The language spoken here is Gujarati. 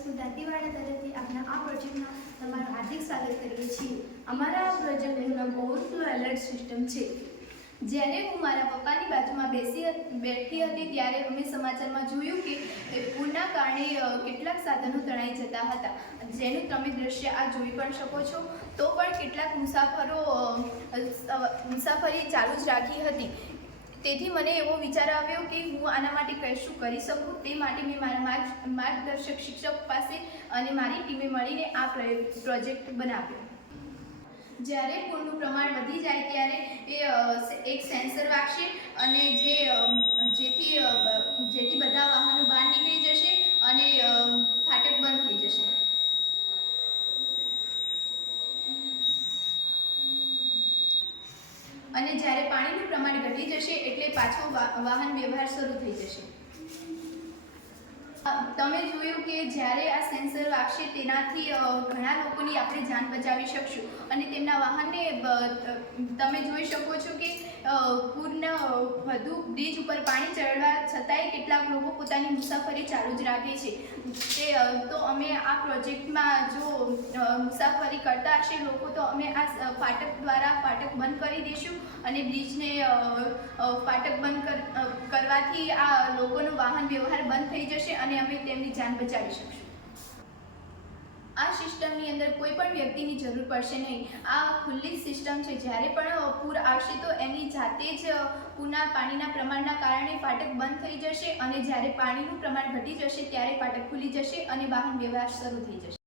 સ્કૂલ દાંતીવાડા તરફથી આપણા આ પ્રોજેક્ટમાં તમારું હાર્દિક સ્વાગત કરીએ છીએ। અમારા આ પ્રોજેક્ટનું નામ ઓવરફ્લો એલર્ટ સિસ્ટમ છે। જ્યારે હું મારા પપ્પાની બાજુમાં બેઠી હતી ત્યારે અમે સમાચારમાં જોયું કે પૂરના કારણે કેટલાક સાધનો તણાઈ જતા હતા, જેનું તમે દ્રશ્ય આ જોઈ પણ શકો છો। તો પણ કેટલાક મુસાફરી ચાલુ જ રાખી હતી। તેથી મને એવો વિચાર આવ્યો કે હું આના માટે શું કરી શકું। તે માટે મેં મારા માર્ગદર્શક શિક્ષક પાસે અને મારી ટીમે મળીને આ પ્રોજેક્ટ બનાવ્યો। જ્યારે પૂરનું પ્રમાણ વધી જાય ત્યારે એક સેન્સર વાગશે અને જેથી બધા વાહનો બહાર નીકળી જશે અને ફાટક બંધ થઈ જશે। અને જ્યારે પાણીનું પ્રમાણ ઘટી જશે એટલે પાછો વાહન વ્યવહાર શરૂ થઈ જશે। તમે જોયું કે જ્યારે આ સેન્સર વાગશે તેનાથી ઘણા લોકોની આપણે જાન બચાવી શકશું અને તેમના વાહનને તમે જોઈ શકો છો કે પૂરના વધુ બ્રિજ ઉપર પાણી ચડવા છતાંય કેટલાક લોકો પોતાની મુસાફરી ચાલુ જ રાખે છે। તો અમે આ પ્રોજેક્ટમાં જો મુસાફરી કરતા હશે લોકો તો અમે આ ફાટક દ્વારા ફાટક બંધ કરી દઈશું અને બ્રિજને ફાટક બંધ કરવાથી આ લોકોનો વાહન વ્યવહાર બંધ થઈ જશે અને અમે તેમની જાન બચાવી શકશું। આ સિસ્ટમની અંદર કોઈ પણ વ્યક્તિની જરૂર પડશે નહીં। આ ખુલ્લી સિસ્ટમ છે। જ્યારે પણ પૂર આવશે તો એની જાતે જ પૂરના પાણીના પ્રમાણના કારણે ફાટક બંધ થઈ જશે અને જ્યારે પાણીનું પ્રમાણ ઘટી જશે ત્યારે ફાટક ખુલી જશે અને વાહન વ્યવહાર શરૂ થઈ જશે।